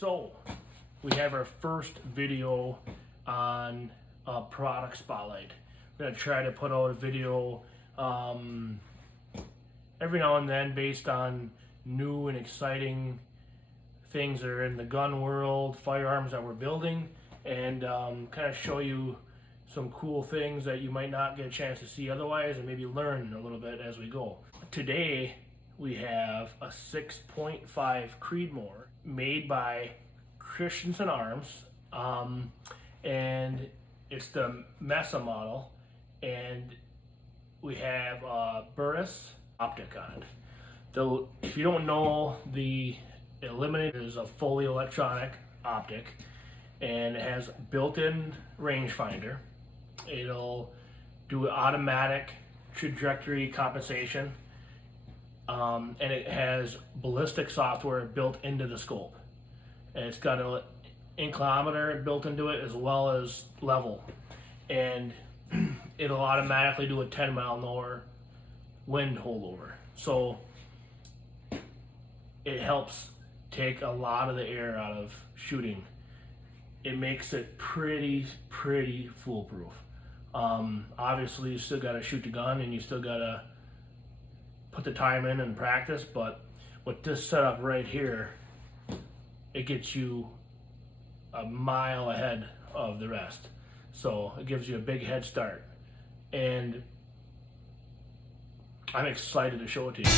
So, we have our first video on product spotlight. We're going to try to put out a video every now and then based on new and exciting things that are in the gun world, firearms that we're building, and kind of show you some cool things that you might not get a chance to see otherwise, and maybe learn a little bit as we go. Today we have a 6.5 Creedmoor made by Christensen Arms, and it's the Mesa model, and we have Burris optic on it. Though, if you don't know, the Eliminator is a fully electronic optic, and it has built-in rangefinder. It'll do automatic trajectory compensation, and it has ballistic software built into the scope. And it's got an inclinometer built into it as well as level, and it'll automatically do a 10-mile-an-hour wind holdover. So it helps take a lot of the air out of shooting. It makes it pretty foolproof. Obviously you still got to shoot the gun and you still got to put the time in and practice, but with this setup right here, it gets you a mile ahead of the rest. So it gives you a big head start, and I'm excited to show it to you.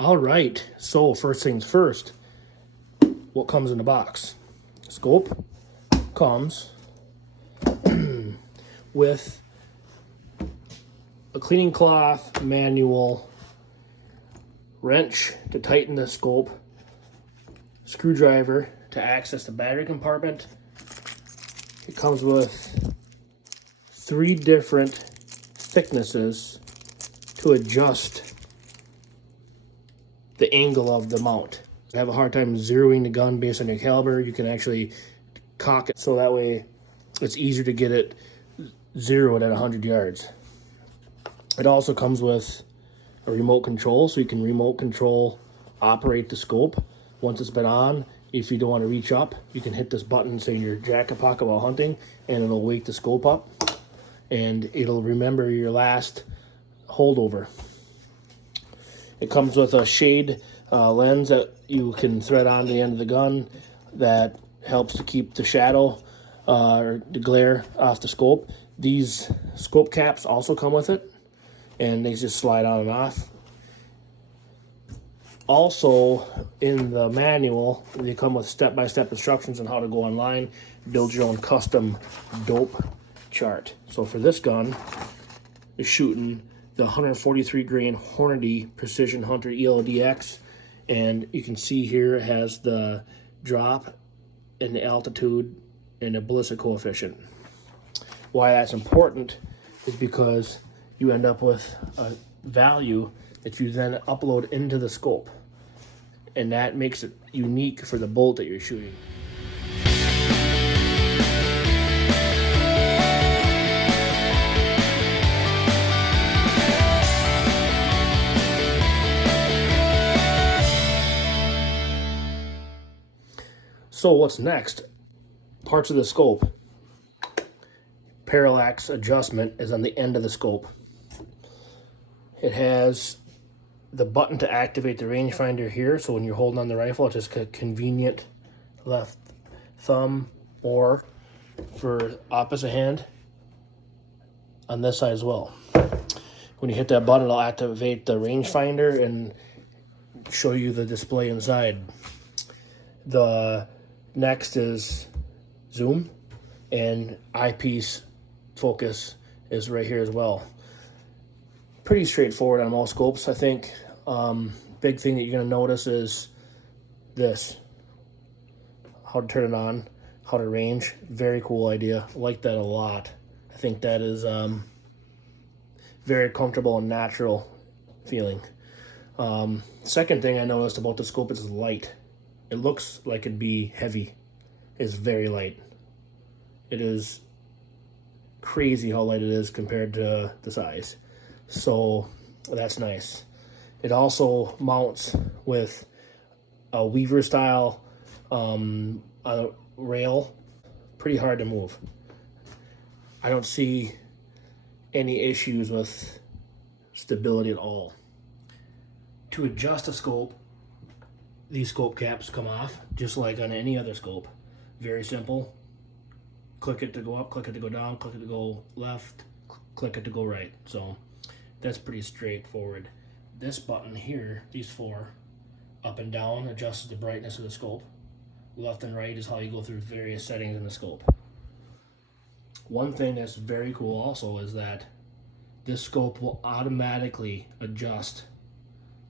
All right, so first things first, what comes in the box? Scope comes with a cleaning cloth, manual, wrench to tighten the scope, screwdriver to access the battery compartment. It comes with 3 different thicknesses to adjust the angle of the mount. If you have a hard time zeroing the gun based on your caliber, you can actually cock it so that way it's easier to get it zeroed at 100 yards. It also comes with a remote control, so you can remote control operate the scope. Once it's been on, if you don't want to reach up, you can hit this button, say your jacket pocket while hunting, and it'll wake the scope up and it'll remember your last holdover. It comes with a shade lens that you can thread on the end of the gun that helps to keep the shadow or the glare off the scope. These scope caps also come with it, and they just slide on and off. Also, in the manual, they come with step-by-step instructions on how to go online, build your own custom dope chart. So for this gun, it's shooting the 143 grain Hornady Precision Hunter ELDX, and you can see here it has the drop and the altitude and the ballistic coefficient. Why that's important is because you end up with a value that you then upload into the scope, and that makes it unique for the bullet that you're shooting. So what's next? Parts of the scope. Parallax adjustment is on the end of the scope. It has the button to activate the rangefinder here, so when you're holding on the rifle, it's just a convenient left thumb, or for opposite hand on this side as well. When you hit that button, it'll activate the rangefinder and show you the display inside. The next is zoom, and eyepiece focus is right here as well. Pretty straightforward on most scopes, I think. Big thing that you're going to notice is this, how to turn it on, how to range. Very cool idea. I like that a lot. I think that is very comfortable and natural feeling. Second thing I noticed about the scope is light. It looks like it'd be heavy. It's very light. It is crazy how light it is compared to the size. So that's nice. It also mounts with a weaver style on a rail. Pretty hard to move. I don't see any issues with stability at all. To adjust a scope, these scope caps come off just like on any other scope. Very simple. Click it to go up, click it to go down, click it to go left, click it to go right. So that's pretty straightforward. This button here, these four, up and down, adjusts the brightness of the scope. Left and right is how you go through various settings in the scope. One thing that's very cool also is that this scope will automatically adjust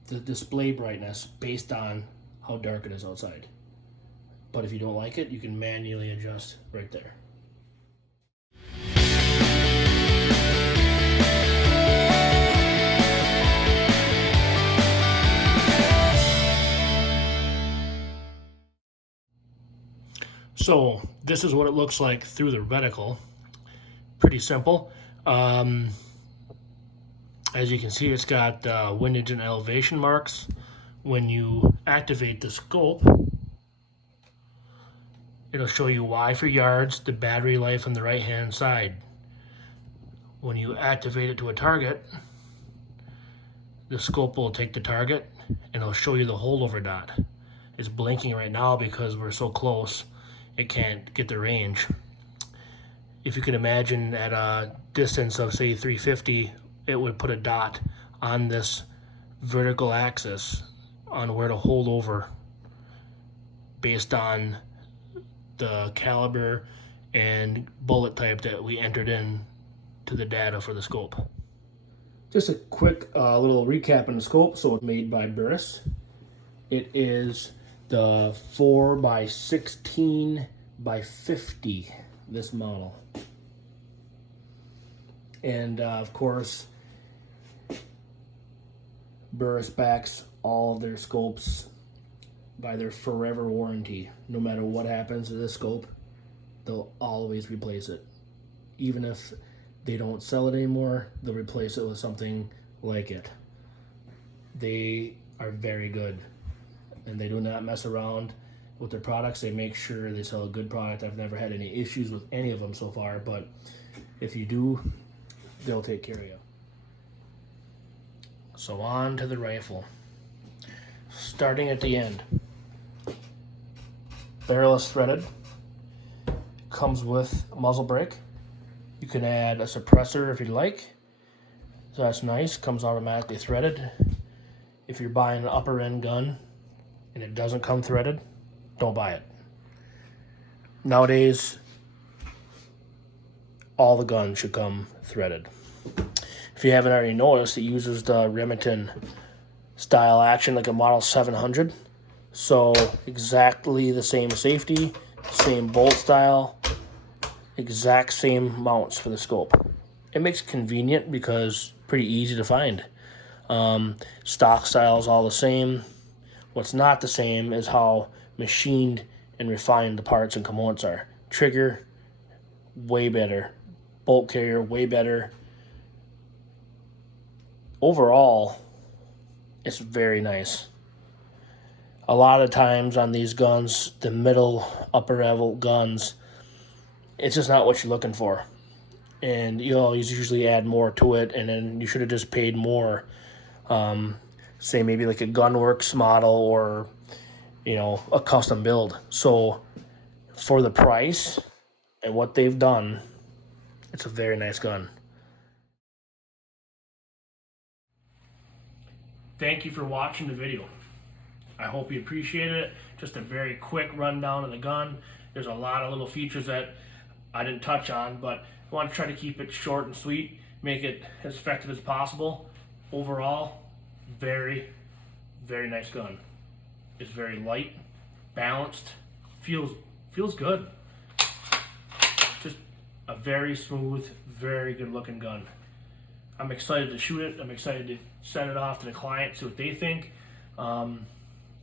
the display brightness based on how dark it is outside. But if you don't like it, you can manually adjust right there. So this is what it looks like through the reticle. Pretty simple. As you can see, it's got windage and elevation marks. When you activate the scope, it'll show you Y for yards, the battery life on the right hand side. When you activate it to a target, the scope will take the target and it'll show you the holdover dot. It's blinking right now because we're so close it can't get the range. If you can imagine at a distance of say 350, it would put a dot on this vertical axis on where to hold over based on the caliber and bullet type that we entered in to the data for the scope. Just a quick little recap on the scope. So it's made by Burris. It is the 4x16x50, this model. And of course, Burris backs all of their scopes by their forever warranty. No matter what happens to this scope, they'll always replace it. Even if they don't sell it anymore, they'll replace it with something like it. They are very good, and they do not mess around with their products. They make sure they sell a good product. I've never had any issues with any of them so far, but if you do, they'll take care of you. So on to the rifle. Starting at the end. Barrel is threaded. Comes with a muzzle brake. You can add a suppressor if you'd like. So that's nice. Comes automatically threaded. If you're buying an upper end gun and it doesn't come threaded, don't buy it. Nowadays, all the guns should come threaded. If you haven't already noticed, it uses the Remington style action like a Model 700. So exactly the same safety, same bolt style, exact same mounts for the scope. It makes it convenient because pretty easy to find. Stock style is all the same. What's not the same is how machined and refined the parts and components are. Trigger, way better. Bolt carrier, way better. Overall, it's very nice. A lot of times on these guns, the middle, upper level guns, it's just not what you're looking for. And you always usually add more to it, and then you should have just paid more. Say maybe like a Gunworks model or, you know, a custom build. So for the price and what they've done, it's a very nice gun. Thank you for watching the video. I hope you appreciated it. Just a very quick rundown of the gun. There's a lot of little features that I didn't touch on, but I want to try to keep it short and sweet, make it as effective as possible. Overall, very, very nice gun. It's very light, balanced, feels good. Just a very smooth, very good looking gun. I'm excited to shoot it. I'm excited to send it off to the client, see what they think.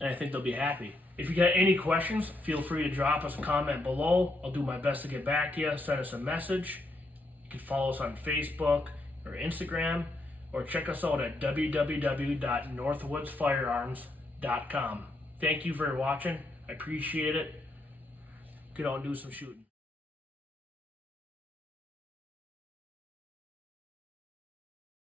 and I think they'll be happy. If you got any questions, feel free to drop us a comment below. I'll do my best to get back to you. Send us a message. You can follow us on Facebook or Instagram, or check us out at www.northwoodsfirearms.com. Thank you for watching. I appreciate it. Get out and do some shooting.